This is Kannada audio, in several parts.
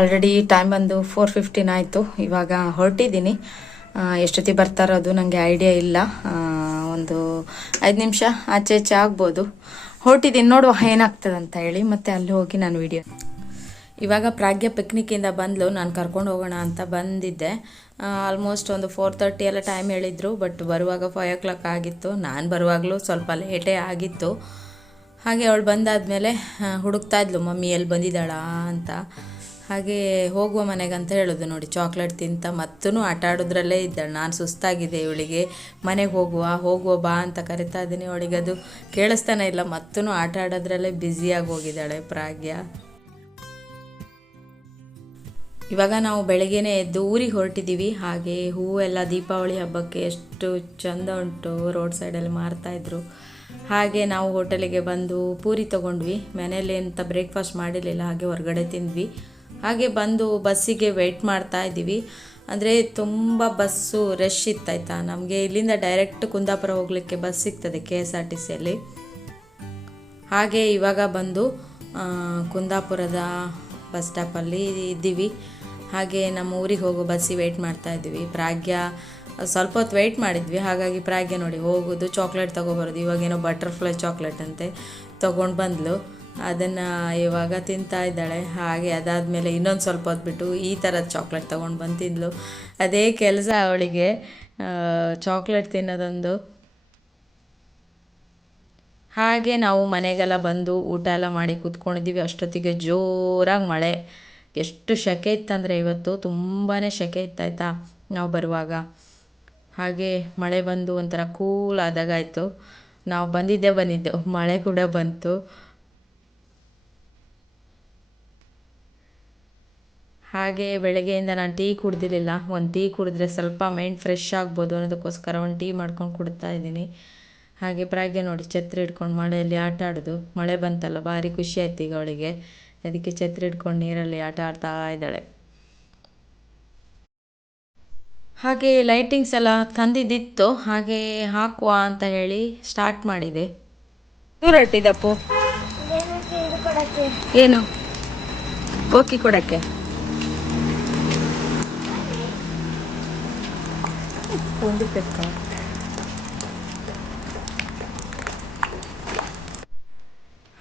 ಆಲ್ರೆಡಿ ಟೈಮ್ ಬಂದು 4:15 ಆಯಿತು. ಇವಾಗ ಹೊರಟಿದ್ದೀನಿ. ಎಷ್ಟೊತ್ತಿಗೆ ಬರ್ತಾರೋ ಅದು ನನಗೆ ಐಡಿಯಾ ಇಲ್ಲ. ಒಂದು 5 ನಿಮಿಷ ಆಚೆ ಈಚೆ ಆಗ್ಬೋದು. ಹೊರಟಿದ್ದೀನಿ, ನೋಡುವ ಏನಾಗ್ತದೆ ಅಂತ ಹೇಳಿ. ಮತ್ತೆ ಅಲ್ಲಿ ಹೋಗಿ ನಾನು ವಿಡಿಯೋ. ಇವಾಗ ಪ್ರಾಗ್ಯ ಪಿಕ್ನಿಕ್ಕಿಂದ ಬಂದಳು. ನಾನು ಕರ್ಕೊಂಡು ಹೋಗೋಣ ಅಂತ ಬಂದಿದ್ದೆ. ಆಲ್ಮೋಸ್ಟ್ ಒಂದು 4:30 ಎಲ್ಲ ಟೈಮ್ ಹೇಳಿದರು. ಬಟ್ ಬರುವಾಗ 5 o'clock ಆಗಿತ್ತು. ನಾನು ಬರುವಾಗಲೂ ಸ್ವಲ್ಪ ಲೇಟೇ ಆಗಿತ್ತು. ಹಾಗೆ ಅವಳು ಬಂದಾದಮೇಲೆ ಹುಡುಕ್ತಾ ಇದ್ಲು, ಮಮ್ಮಿ ಎಲ್ಲಿ ಬಂದಿದ್ದಾಳಾ ಅಂತ. ಹಾಗೆ ಹೋಗುವ ಮನೆಗೆ ಅಂತ ಹೇಳೋದು. ನೋಡಿ, ಚಾಕ್ಲೇಟ್ ತಿಂತ ಮತ್ತೂ ಆಟ ಆಡೋದ್ರಲ್ಲೇ ಇದ್ದಾಳೆ. ನಾನು ಸುಸ್ತಾಗಿದೆ ಇವಳಿಗೆ, ಮನೆಗೆ ಹೋಗುವ ಬಾ ಅಂತ ಕರಿತಾ ಇದ್ದೀನಿ. ಅವಳಿಗೆ ಅದು ಕೇಳಿಸ್ತಾನೆ ಇಲ್ಲ. ಮತ್ತೂ ಆಟ ಆಡೋದ್ರಲ್ಲೇ ಬ್ಯುಸಿಯಾಗಿ ಹೋಗಿದ್ದಾಳೆ ಪ್ರಾಗ್ಯ. ಇವಾಗ ನಾವು ಬೆಳಗ್ಗೆನೇ ಎದ್ದು ಊರಿಗೆ ಹೊರಟಿದ್ದೀವಿ. ಹಾಗೆ ಹೂವೆಲ್ಲ ದೀಪಾವಳಿ ಹಬ್ಬಕ್ಕೆ ಎಷ್ಟು ಚಂದ ಉಂಟು, ರೋಡ್ ಸೈಡಲ್ಲಿ ಮಾರ್ತಾಯಿದ್ರು. ಹಾಗೆ ನಾವು ಹೋಟೆಲಿಗೆ ಬಂದು ಪೂರಿ ತೊಗೊಂಡ್ವಿ. ಮನೇಲಿ ಎಂತ ಬ್ರೇಕ್ಫಾಸ್ಟ್ ಮಾಡಿರಲಿಲ್ಲ, ಹಾಗೆ ಹೊರಗಡೆ ತಿಂದ್ವಿ. ಹಾಗೆ ಬಂದು ಬಸ್ಸಿಗೆ ವೆಯ್ಟ್ ಮಾಡ್ತಾ ಇದ್ದೀವಿ. ಅಂದರೆ ತುಂಬ ಬಸ್ಸು ರಶ್ ಇತ್ತಾಯ್ತಾ. ನಮಗೆ ಇಲ್ಲಿಂದ ಡೈರೆಕ್ಟ್ ಕುಂದಾಪುರ ಹೋಗಲಿಕ್ಕೆ ಬಸ್ ಸಿಗ್ತದೆ KSRTCಯಲ್ಲಿ. ಹಾಗೆ ಇವಾಗ ಬಂದು ಕುಂದಾಪುರದ ಬಸ್ ಸ್ಟಾಪಲ್ಲಿ ಇದ್ದೀವಿ. ಹಾಗೆ ನಮ್ಮ ಊರಿಗೆ ಹೋಗೋ ಬಸ್ಸಿಗೆ ವೆಯ್ಟ್ ಮಾಡ್ತಾ ಇದ್ದೀವಿ. ಪ್ರಾಗ್ಯ ಸ್ವಲ್ಪ ಹೊತ್ತು ವೆಯ್ಟ್ ಮಾಡಿದ್ವಿ. ಹಾಗಾಗಿ ಪ್ರಾಗ್ಯ ನೋಡಿ ಹೋಗೋದು, ಚಾಕ್ಲೇಟ್ ತೊಗೊಬರೋದು. ಇವಾಗೇನೋ ಬಟರ್ಫ್ಲೈ ಚಾಕ್ಲೇಟ್ ಅಂತೆ ತೊಗೊಂಡು ಬಂದಳು. ಅದನ್ನು ಇವಾಗ ತಿಂತಾ ಇದ್ದಾಳೆ. ಹಾಗೆ ಅದಾದಮೇಲೆ ಇನ್ನೊಂದು ಸ್ವಲ್ಪ ಹೊತ್ತು ಬಿಟ್ಟು ಈ ಥರದ ಚಾಕ್ಲೇಟ್ ತೊಗೊಂಡು ಬಂದು ತಿಂದಳು. ಅದೇ ಕೆಲಸ ಅವಳಿಗೆ, ಚಾಕ್ಲೇಟ್ ತಿನ್ನೋದೊಂದು. ಹಾಗೆ ನಾವು ಮನೆಗೆಲ್ಲ ಬಂದು ಊಟ ಎಲ್ಲ ಮಾಡಿ ಕೂತ್ಕೊಂಡಿದ್ದೀವಿ. ಅಷ್ಟೊತ್ತಿಗೆ ಜೋರಾಗಿ ಮಳೆ. ಎಷ್ಟು ಸೆಕೆ ಇತ್ತಂದರೆ ಇವತ್ತು ತುಂಬಾ ಸೆಕೆ ಇತ್ತಾಯ್ತಾ ನಾವು ಬರುವಾಗ. ಹಾಗೆ ಮಳೆ ಬಂದು ಒಂಥರ ಕೂಲ್ ಆದಾಗಾಯಿತು. ನಾವು ಬಂದಿದ್ದೆವು, ಮಳೆ ಕೂಡ ಬಂತು. ಹಾಗೆ ಬೆಳಗ್ಗೆಯಿಂದ ನಾನು ಟೀ ಕುಡ್ದಿರಲಿಲ್ಲ. ಒಂದು ಟೀ ಕುಡಿದ್ರೆ ಸ್ವಲ್ಪ ಮೈಂಡ್ ಫ್ರೆಶ್ ಆಗ್ಬೋದು ಅನ್ನೋದಕ್ಕೋಸ್ಕರ ಒಂದು ಟೀ ಮಾಡ್ಕೊಂಡು ಕುಡ್ತಾ ಇದ್ದೀನಿ. ಹಾಗೆ ಪ್ರಾಗ್ಯ ನೋಡಿ ಛತ್ರಿ ಹಿಡ್ಕೊಂಡು ಮಳೆಯಲ್ಲಿ ಆಟ ಆಡೋದು. ಮಳೆ ಬಂತಲ್ಲ, ಭಾರಿ ಖುಷಿ ಆಯ್ತು ಈಗ ಅವಳಿಗೆ. ಅದಕ್ಕೆ ಛತ್ರಿ ಹಿಡ್ಕೊಂಡು ನೀರಲ್ಲಿ ಆಟ ಆಡ್ತಾ ಇದ್ದಾಳೆ. ಹಾಗೆ ಲೈಟಿಂಗ್ಸ್ ಎಲ್ಲ ತಂದಿದ್ದಿತ್ತು, ಹಾಗೆ ಹಾಕುವ ಅಂತ ಹೇಳಿ ಸ್ಟಾರ್ಟ್ ಮಾಡಿದೆ. ಹೊರಟಿದ್ದಪ್ಪು ಏನು ಓಕೆ ಕೊಡಕ್ಕೆ?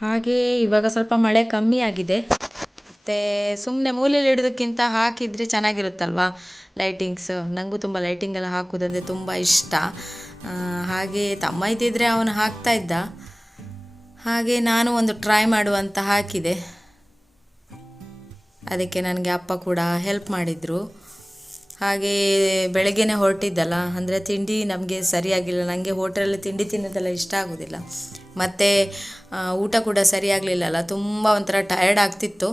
ಹಾಗೆ ಇವಾಗ ಸ್ವಲ್ಪ ಮಳೆ ಕಮ್ಮಿ ಆಗಿದೆ. ಮತ್ತು ಸುಮ್ಮನೆ ಮೂಲೆಯಲ್ಲಿ ಇಡೋದಕ್ಕಿಂತ ಹಾಕಿದರೆ ಚೆನ್ನಾಗಿರುತ್ತಲ್ವಾ ಲೈಟಿಂಗ್ಸ್. ನನಗೂ ತುಂಬ ಲೈಟಿಂಗೆಲ್ಲ ಹಾಕೋದಂದರೆ ತುಂಬ ಇಷ್ಟ. ಹಾಗೆ ತಮ್ಮ ಇದ್ದಿದ್ರೆ ಅವನು ಹಾಕ್ತಾಯಿದ್ದ. ಹಾಗೆ ನಾನು ಒಂದು ಟ್ರೈ ಮಾಡುವಂತ ಹಾಕಿದೆ. ಅದಕ್ಕೆ ನನಗೆ ಅಪ್ಪ ಕೂಡ ಹೆಲ್ಪ್ ಮಾಡಿದರು. ಹಾಗೆ ಬೆಳಗ್ಗೆನೇ ಹೊರಟಿದ್ದಲ್ಲ, ಅಂದರೆ ತಿಂಡಿ ನಮಗೆ ಸರಿಯಾಗಿಲ್ಲ. ನನಗೆ ಹೋಟೆಲಲ್ಲಿ ತಿಂಡಿ ತಿನ್ನೋದೆಲ್ಲ ಇಷ್ಟ ಆಗೋದಿಲ್ಲ. ಮತ್ತು ಊಟ ಕೂಡ ಸರಿಯಾಗಲಿಲ್ಲಲ್ಲ, ತುಂಬ ಒಂಥರ ಟಯರ್ಡ್ ಆಗ್ತಿತ್ತು.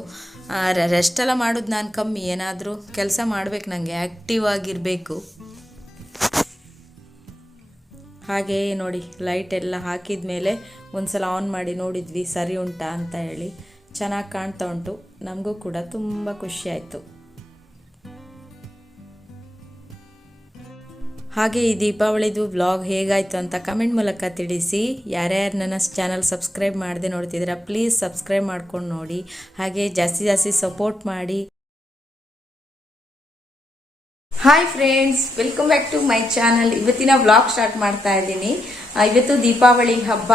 ರೆಸ್ಟೆಲ್ಲ ಮಾಡೋದು ನಾನು ಕಮ್ಮಿ, ಏನಾದರೂ ಕೆಲಸ ಮಾಡಬೇಕು, ನನಗೆ ಆ್ಯಕ್ಟಿವ್ ಆಗಿರಬೇಕು. ಹಾಗೆ ನೋಡಿ ಲೈಟ್ ಎಲ್ಲ ಹಾಕಿದ ಮೇಲೆ ಒಂದು ಸಲ ಆನ್ ಮಾಡಿ ನೋಡಿದ್ವಿ ಸರಿ ಉಂಟಾ ಅಂತ ಹೇಳಿ. ಚೆನ್ನಾಗಿ ಕಾಣ್ತಾ ಉಂಟು. ನಮಗೂ ಕೂಡ ತುಂಬ ಖುಷಿ ಆಯಿತು. ಹಾಗೆ ಈ ದೀಪಾವಳಿದು ವ್ಲಾಗ್ ಹೇಗಾಯಿತು ಅಂತ ಕಮೆಂಟ್ ಮೂಲಕ ತಿಳಿಸಿ. ಯಾರ್ಯಾರು ನನ್ನ ಚಾನಲ್ ಸಬ್ಸ್ಕ್ರೈಬ್ ಮಾಡದೆ ನೋಡ್ತಿದ್ದೀರಾ ಪ್ಲೀಸ್ ಸಬ್ಸ್ಕ್ರೈಬ್ ಮಾಡ್ಕೊಂಡು ನೋಡಿ. ಹಾಗೆ ಜಾಸ್ತಿ ಸಪೋರ್ಟ್ ಮಾಡಿ. Hi friends, welcome back to my channel. ಇವತ್ತಿನ ವ್ಲಾಗ್ ಸ್ಟಾರ್ಟ್ ಮಾಡ್ತಾ ಇದ್ದೀನಿ. ಇವತ್ತು ದೀಪಾವಳಿ ಹಬ್ಬ.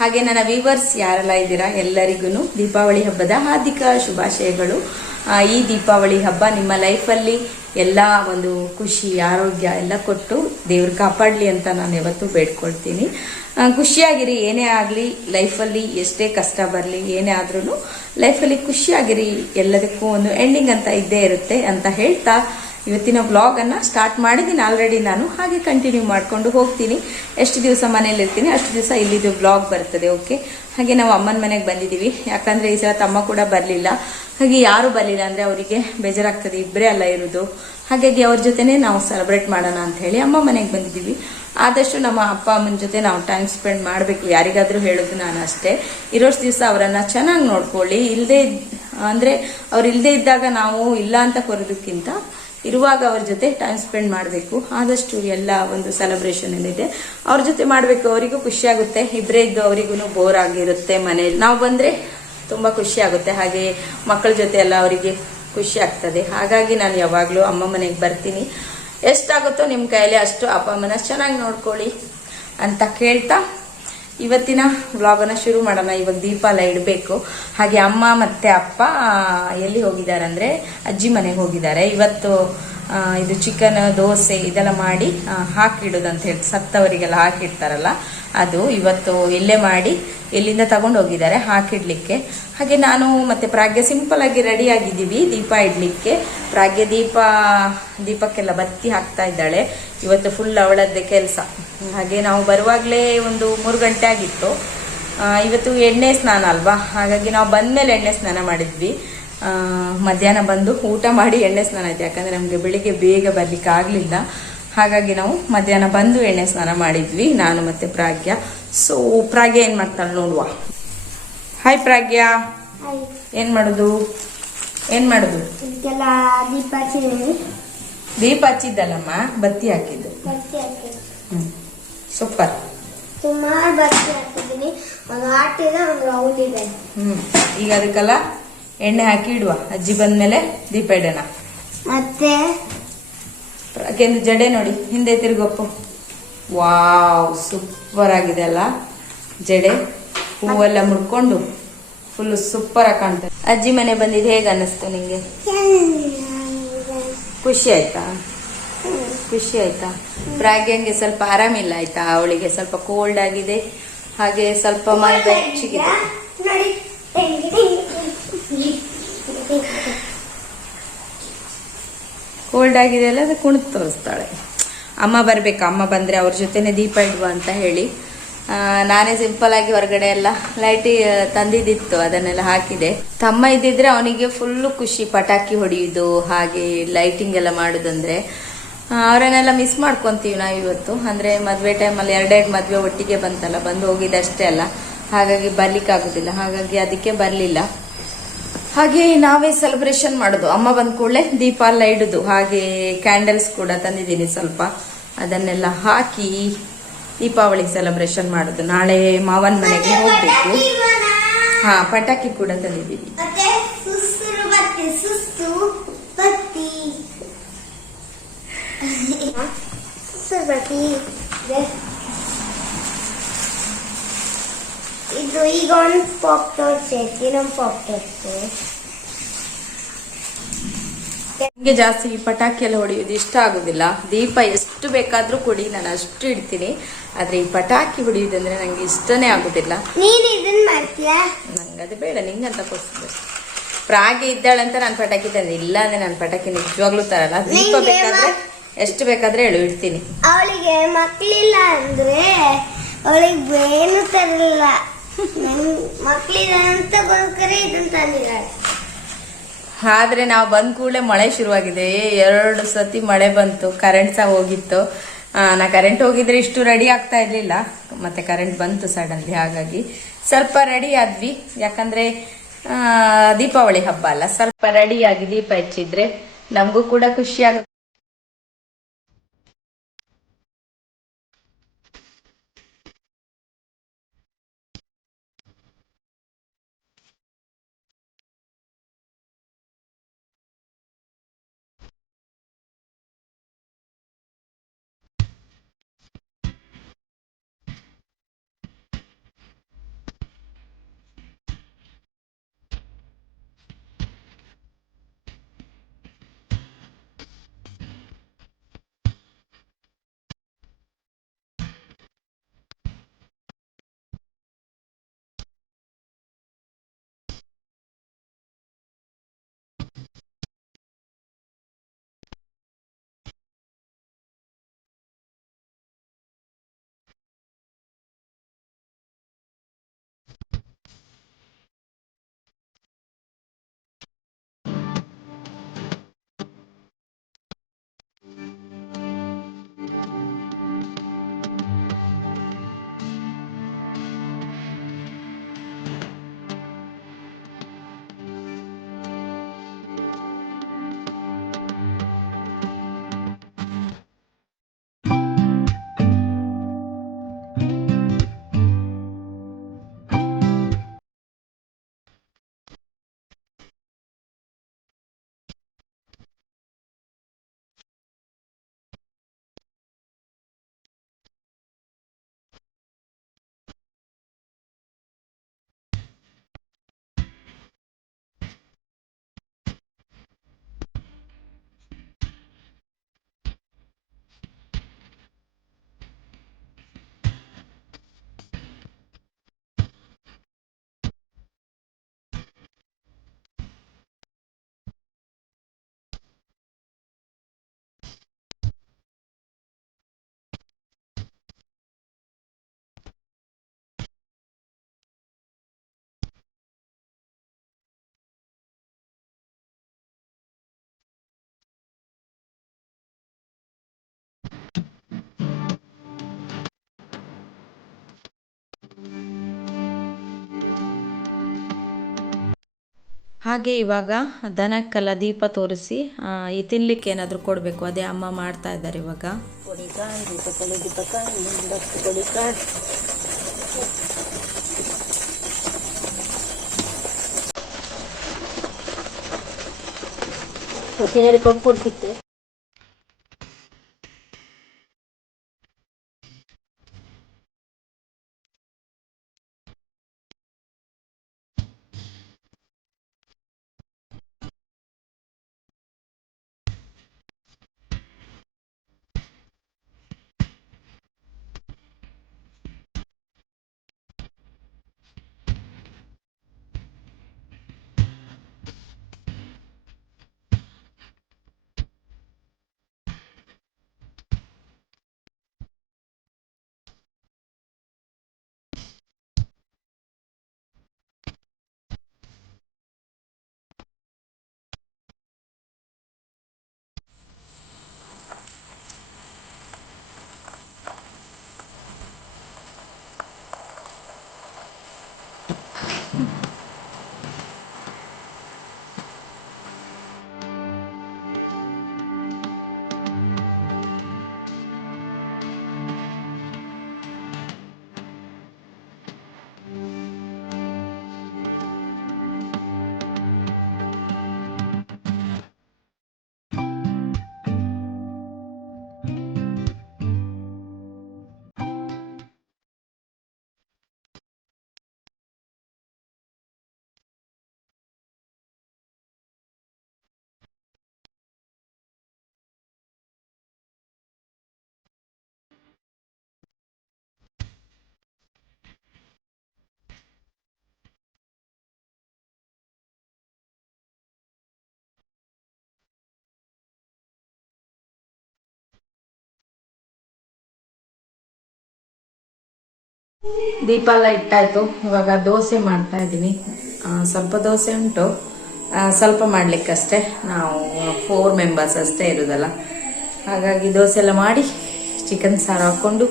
ಹಾಗೆ ನನ್ನ ವ್ಯೂವರ್ಸ್ ಯಾರೆಲ್ಲ ಇದ್ದೀರಾ ಎಲ್ಲರಿಗೂ ದೀಪಾವಳಿ ಹಬ್ಬದ ಹಾರ್ದಿಕ ಶುಭಾಶಯಗಳು. ಈ ದೀಪಾವಳಿ ಹಬ್ಬ ನಿಮ್ಮ ಲೈಫಲ್ಲಿ ಎಲ್ಲ ಒಂದು ಖುಷಿ ಆರೋಗ್ಯ ಎಲ್ಲ ಕೊಟ್ಟು ದೇವ್ರು ಕಾಪಾಡಲಿ ಅಂತ ನಾನು ಯಾವತ್ತೂ ಬೇಡ್ಕೊಳ್ತೀನಿ. ಖುಷಿಯಾಗಿರಿ, ಏನೇ ಆಗಲಿ ಲೈಫಲ್ಲಿ ಎಷ್ಟೇ ಕಷ್ಟ ಬರಲಿ ಏನೇ ಆದ್ರೂ ಲೈಫಲ್ಲಿ ಖುಷಿಯಾಗಿರಿ. ಎಲ್ಲದಕ್ಕೂ ಒಂದು ಎಂಡಿಂಗ್ ಅಂತ ಇದ್ದೇ ಇರುತ್ತೆ ಅಂತ ಹೇಳ್ತಾ ಇವತ್ತಿನ ವ್ಲಾಗನ್ನು ಸ್ಟಾರ್ಟ್ ಮಾಡಿದ್ದೀನಿ ಆಲ್ರೆಡಿ ನಾನು. ಹಾಗೆ ಕಂಟಿನ್ಯೂ ಮಾಡಿಕೊಂಡು ಹೋಗ್ತೀನಿ. ಎಷ್ಟು ದಿವಸ ಮನೇಲಿ ಇರ್ತೀನಿ ಅಷ್ಟು ದಿವಸ ಇಲ್ಲಿದ್ದು ವ್ಲಾಗ್ ಬರ್ತದೆ. ಓಕೆ. ಹಾಗೆ ನಾವು ಅಮ್ಮನ ಮನೆಗೆ ಬಂದಿದ್ದೀವಿ. ಯಾಕಂದರೆ ಈ ಸಲ ತಮ್ಮ ಕೂಡ ಬರಲಿಲ್ಲ. ಹಾಗೆ ಯಾರು ಬರಲಿಲ್ಲ ಅಂದರೆ ಅವರಿಗೆ ಬೇಜಾರಾಗ್ತದೆ, ಇಬ್ಬರೇ ಅಲ್ಲ ಇರೋದು. ಹಾಗಾಗಿ ಅವ್ರ ಜೊತೆನೇ ನಾವು ಸೆಲೆಬ್ರೇಟ್ ಮಾಡೋಣ ಅಂತ ಹೇಳಿ ಅಮ್ಮ ಮನೆಗೆ ಬಂದಿದ್ದೀವಿ. ಆದಷ್ಟು ನಮ್ಮ ಅಪ್ಪ ಅಮ್ಮನ ಜೊತೆ ನಾವು ಟೈಮ್ ಸ್ಪೆಂಡ್ ಮಾಡಬೇಕು. ಯಾರಿಗಾದರೂ ಹೇಳೋದು ನಾನು ಅಷ್ಟೇ. ಇರೋಷ್ಟು ದಿವಸ ಅವರನ್ನು ಚೆನ್ನಾಗಿ ನೋಡ್ಕೊಳ್ಳಿ. ಅಂದರೆ ಅವ್ರು ಇಲ್ಲದೆ ಇದ್ದಾಗ ನಾವು ಇಲ್ಲ ಅಂತ ಕೊರೋದಕ್ಕಿಂತ ಇರುವಾಗ ಅವ್ರ ಜೊತೆ ಟೈಮ್ ಸ್ಪೆಂಡ್ ಮಾಡಬೇಕು. ಆದಷ್ಟು ಎಲ್ಲ ಒಂದು ಸೆಲೆಬ್ರೇಷನ್ ಏನಿದೆ ಅವ್ರ ಜೊತೆ ಮಾಡಬೇಕು. ಅವರಿಗೂ ಖುಷಿ ಆಗುತ್ತೆ. ಇಬ್ಬರೇ ಇದ್ದು ಅವರಿಗೂ ಬೋರ್ ಆಗಿರುತ್ತೆ ಮನೇಲಿ. ನಾವು ಬಂದರೆ ತುಂಬ ಖುಷಿ ಆಗುತ್ತೆ. ಹಾಗೆ ಮಕ್ಕಳ ಜೊತೆ ಎಲ್ಲ ಅವರಿಗೆ ಖುಷಿ ಆಗ್ತದೆ. ಹಾಗಾಗಿ ನಾನು ಯಾವಾಗಲೂ ಅಮ್ಮ ಮನೆಗೆ ಬರ್ತೀನಿ. ಎಷ್ಟಾಗುತ್ತೋ ನಿಮ್ಮ ಕೈಯಲ್ಲಿ ಅಷ್ಟು ಅಪ್ಪ ಅಮ್ಮನ ಚೆನ್ನಾಗಿ ನೋಡ್ಕೊಳ್ಳಿ ಅಂತ ಕೇಳ್ತಾ ಇವತ್ತಿನ ವ್ಲಾಗನ್ನು ಶುರು ಮಾಡೋಣ. ಇವಾಗ ದೀಪ ಎಲ್ಲ ಇಡಬೇಕು. ಹಾಗೆ ಅಮ್ಮ ಮತ್ತು ಅಪ್ಪ ಎಲ್ಲಿ ಹೋಗಿದ್ದಾರೆ ಅಂದರೆ ಅಜ್ಜಿ ಮನೆಗೆ ಹೋಗಿದ್ದಾರೆ. ಇವತ್ತು ಇದು ಚಿಕನ್ ದೋಸೆ ಇದೆಲ್ಲ ಮಾಡಿ ಹಾಕಿಡೋದಂತ ಹೇಳಿ ಸತ್ತವರಿಗೆಲ್ಲ ಹಾಕಿಡ್ತಾರಲ್ಲ ಅದು ಇವತ್ತು ಇಲ್ಲೇ ಮಾಡಿ ಎಲ್ಲಿಂದ ತಗೊಂಡು ಹೋಗಿದ್ದಾರೆ ಹಾಕಿಡ್ಲಿಕ್ಕೆ. ಹಾಗೆ ನಾನು ಮತ್ತೆ ಪ್ರಾಗ್ಯ ಸಿಂಪಲ್ ಆಗಿ ರೆಡಿ ಆಗಿದ್ದೀವಿ ದೀಪ ಇಡ್ಲಿಕ್ಕೆ. ಪ್ರಾಗ್ಯ ದೀಪಕ್ಕೆಲ್ಲ ಬತ್ತಿ ಹಾಕ್ತಾ ಇದ್ದಾಳೆ. ಇವತ್ತು ಫುಲ್ ಅವಳದ್ದೇ ಕೆಲಸ. ಹಾಗೆ ನಾವು ಬರುವಾಗಲೇ ಒಂದು 3 ಗಂಟೆ ಆಗಿತ್ತು. ಇವತ್ತು ಎಣ್ಣೆ ಸ್ನಾನ ಅಲ್ವಾ, ಹಾಗಾಗಿ ನಾವು ಬಂದ್ಮೇಲೆ ಎಣ್ಣೆ ಸ್ನಾನ ಮಾಡಿದ್ವಿ. ಮಧ್ಯಾಹ್ನ ಬಂದು ಊಟ ಮಾಡಿ ಎಣ್ಣೆ ಸ್ನಾನ ಆಯ್ತು. ಯಾಕಂದ್ರೆ ನಮಗೆ ಬೆಳಿಗ್ಗೆ ಬೇಗ ಬರ್ಲಿಕ್ಕೆ ಆಗ್ಲಿಲ್ಲ. ಹಾಗಾಗಿ ನಾವು ಮಧ್ಯಾಹ್ನ ಬಂದು ಎಣ್ಣೆ ಸ್ನಾನ ಮಾಡಿದ್ವಿ ನಾನು ಮತ್ತೆ ಪ್ರಾಗ್ಯ. ಸೊ ಪ್ರಾಗ್ಯ ಏನ್ ಮಾಡ್ತಾಳೆ ನೋಡುವ. ಹಾಯ್ ಪ್ರಾಗ್ಯ, ಏನ್ ಮಾಡುದು? ದೀಪ ಹಚ್ಚಿದ್ದಲ್ಲಮ್ಮ, ಬತ್ತಿ ಹಾಕಿದ್ದು. ಸೂಪರ್. ಸುಮಾರು ಬತ್ತಿ ಹಾಕಿದ್ದೀನಿ. ಒಂದು ಆಟಿದೆ, ಒಂದು ರೌಂಡ್ ಇದೆ. ಈಗ ಅದಕ್ಕೆಲ್ಲ ಎಣ್ಣೆ ಹಾಕಿ ಇಡುವ. ಅಜ್ಜಿ ಬಂದ್ಮೇಲೆ ದೀಪ ಇಡೋಣ. ಮತ್ತೆ ಪ್ರಾಗ್ಯಂದು ಜಡೆ ನೋಡಿ, ಹಿಂದೆ ತಿರುಗಪ್ಪು. ವಾವ್, ಸೂಪರ್ ಆಗಿದೆ ಅಲ್ಲ ಜಡೆ. ಹೂವೆಲ್ಲ ಮುಡ್ಕೊಂಡು ಫುಲ್ ಸೂಪರ್ ಆಗಿ ಕಾಣ್ತದೆ. ಅಜ್ಜಿ ಮನೆ ಬಂದಿದ್ದು ಹೇಗೆ ಅನ್ನಿಸ್ತು ನಿಂಗೆ? ಖುಷಿ ಆಯ್ತಾ? ಖುಷಿ ಆಯ್ತಾ? ಪ್ರಾಗ್ಯಂಗೆ ಸ್ವಲ್ಪ ಆರಾಮಿಲ್ಲ ಆಯ್ತಾ? ಅವಳಿಗೆ ಸ್ವಲ್ಪ ಕೋಲ್ಡ್ ಆಗಿದೆ. ಹಾಗೆ ಸ್ವಲ್ಪ ಮೈ ಬೆಚ್ಚಗಿದೆ. ಕೋಲ್ಡ್ ಆಗಿದೆ ಅಲ್ಲ, ಅದು ಕುಣಿದು ತೋರಿಸ್ತಾಳೆ. ಅಮ್ಮ ಬರ್ಬೇಕು, ಅಮ್ಮ ಬಂದ್ರೆ ಅವ್ರ ಜೊತೆನೆ ದೀಪ ಇಡುವ ಅಂತ ಹೇಳಿ ನಾನೇ ಸಿಂಪಲ್ ಆಗಿ ಹೊರಗಡೆ ಎಲ್ಲ ಲೈಟ್ ತಂದಿದ್ದಿತ್ತು, ಅದನ್ನೆಲ್ಲ ಹಾಕಿದೆ. ತಮ್ಮ ಇದ್ದಿದ್ರೆ ಅವನಿಗೆ ಫುಲ್ಲು ಖುಷಿ, ಪಟಾಕಿ ಹೊಡೆಯುದು ಹಾಗೆ ಲೈಟಿಂಗ್ ಎಲ್ಲ ಮಾಡುದಂದ್ರೆ. ಅವರನ್ನೆಲ್ಲ ಮಿಸ್ ಮಾಡ್ಕೊಂತೀವಿ ನಾವು ಇವತ್ತು. ಅಂದ್ರೆ ಮದ್ವೆ ಟೈಮಲ್ಲಿ 2 ಮದ್ವೆ ಒಟ್ಟಿಗೆ ಬಂತಲ್ಲ, ಬಂದು ಹೋಗಿದ್ದಷ್ಟೇ ಅಲ್ಲ, ಹಾಗಾಗಿ ಬರ್ಲಿಕ್ಕೆ ಆಗುದಿಲ್ಲ. ಹಾಗಾಗಿ ಅದಕ್ಕೆ ಬರ್ಲಿಲ್ಲ. ಹಾಗೆ ನಾವೇ ಸೆಲೆಬ್ರೇಷನ್ ಮಾಡುದು. ಅಮ್ಮ ಬಂದ ಕೂಡಲೇ ದೀಪ ಎಲ್ಲ ಇಡುದು. ಹಾಗೆ ಕ್ಯಾಂಡಲ್ಸ್ ಕೂಡ ತಂದಿದ್ದೀನಿ ಸ್ವಲ್ಪ, ಅದನ್ನೆಲ್ಲ ಹಾಕಿ ದೀಪಾವಳಿ ಸೆಲೆಬ್ರೇಷನ್ ಮಾಡುದು. ನಾಳೆ ಮಾವನ್ ಮನೆಗೆ ಹೋಗ್ಬೇಕು. ಪಟಾಕಿ ಕೂಡ ತಂದಿದ್ದೀವಿ. ಇದು ಈಗ ಒಂದು ಪಾಪ್ಟಾರ್ಸ್ ಐತಿ, ನಮ್ಮ ಪಾಪ್ಟಾರ್ಸ್. ನನಗೆ ಜಾಸ್ತಿ ಈ ಪಟಾಕಿ ಎಲ್ಲ ಹೊಡೆಯೋದು ಇಷ್ಟ ಆಗುದಿಲ್ಲ. ದೀಪ ಎಷ್ಟು ಬೇಕಾದ್ರೂ ಕೊಡಿ, ನಾನು ಅಷ್ಟು ಇಡ್ತೀನಿ. ಆದ್ರೆ ಈ ಪಟಾಕಿ ಹೊಡೆಯುದಂದ್ರೆ ನಂಗೆ ಇಷ್ಟನೇ ಆಗುದಿಲ್ಲ. ನೀನ್ ಇದನ್ ಮಾಡ್ತೀಯಾ? ನಂಗೆ ಅದು ಬೇಡ, ನಿಂಗಂತ ಕೊಡ್ಸಿದೆ. ಪ್ರಾಗೆ ಇದ್ದಾಳಂತ ನಾನು ಪಟಾಕಿ ತಂದೆ, ಇಲ್ಲ ಅಂದ್ರೆ ನಾನು ಪಟಾಕಿ ನಿಜವಾಗ್ಲೂ ತರಲ್ಲ. ದೀಪ ಬೇಕಾದ್ರೆ ಎಷ್ಟು ಬೇಕಾದ್ರೆ ಹೇಳು, ಇಡ್ತೀನಿ. ಅವಳಿಗೆ ಮಕ್ಳಿಲ್ಲ ಅಂದ್ರೆ ಅವಳಿಗೆ ಏನು ತರಲ್ಲ. ಮಕ್ಳಿಲ್ಲ ಅಂತ ಗೋಸ್ಕರ ಇದನ್ನ ತಂದಿದ್ದಾಳೆ. ಆದ್ರೆ ನಾವು ಬಂದ ಕೂಡಲೇ ಮಳೆ ಶುರುವಾಗಿದೆ. 2 ಸತಿ ಮಳೆ ಬಂತು, ಕರೆಂಟ್ ಸಹ ಹೋಗಿತ್ತು. ನಾ ಕರೆಂಟ್ ಹೋಗಿದ್ರೆ ಇಷ್ಟು ರೆಡಿ ಆಗ್ತಾ ಇರ್ಲಿಲ್ಲ. ಮತ್ತೆ ಕರೆಂಟ್ ಬಂತು ಸಡನ್ಲಿ, ಹಾಗಾಗಿ ಸ್ವಲ್ಪ ರೆಡಿ ಆದ್ವಿ. ಯಾಕಂದ್ರೆ ದೀಪಾವಳಿ ಹಬ್ಬ ಅಲ್ಲ, ಸ್ವಲ್ಪ ರೆಡಿ ಆಗಿ ದೀಪ ಹಚ್ಚಿದ್ರೆ ನಮಗೂ ಕೂಡ ಖುಷಿ ಆಗುತ್ತೆ. ಹಾಗೆ ಇವಾಗ ದನಕ್ಕೆಲ್ಲ ದೀಪ ತೋರಿಸಿ ಈ ತಿನ್ಲಿಕ್ಕೆ ಏನಾದರೂ ಕೊಡಬೇಕು, ಅದೇ ಅಮ್ಮ ಮಾಡ್ತಾ ಇದ್ದಾರೆ ಇವಾಗ. ಕೊಡ್ತಿತ್ತು. ದೀಪ ಎಲ್ಲ ಇಟ್ಟಾಯ್ತು. ಇವಾಗ ದೋಸೆ ಮಾಡ್ತಾ ಇದ್ದೀನಿ. ಸ್ವಲ್ಪ ದೋಸೆ ಉಂಟು, ಸ್ವಲ್ಪ ಮಾಡ್ಲಿಕ್ಕಷ್ಟೇ. ನಾವು 4 ಮೆಂಬರ್ಸ್ ಅಷ್ಟೇ ಇರೋದಲ್ಲ, ಹಾಗಾಗಿ ದೋಸೆ ಎಲ್ಲ ಮಾಡಿ ಚಿಕನ್ ಸಾರು ಹಾಕೊಂಡು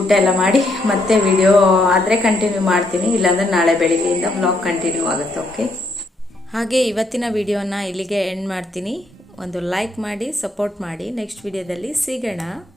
ಊಟ ಎಲ್ಲ ಮಾಡಿ ಮತ್ತೆ ವಿಡಿಯೋ ಆದರೆ ಕಂಟಿನ್ಯೂ ಮಾಡ್ತೀನಿ, ಇಲ್ಲಾಂದ್ರೆ ನಾಳೆ ಬೆಳಿಗ್ಗೆಯಿಂದ ವ್ಲಾಗ್ ಕಂಟಿನ್ಯೂ ಆಗುತ್ತೆ. ಓಕೆ, ಹಾಗೆ ಇವತ್ತಿನ ವಿಡಿಯೋನ ಇಲ್ಲಿಗೆ ಎಂಡ್ ಮಾಡ್ತೀನಿ. ಒಂದು ಲೈಕ್ ಮಾಡಿ ಸಪೋರ್ಟ್ ಮಾಡಿ. ನೆಕ್ಸ್ಟ್ ವಿಡಿಯೋದಲ್ಲಿ ಸಿಗೋಣ.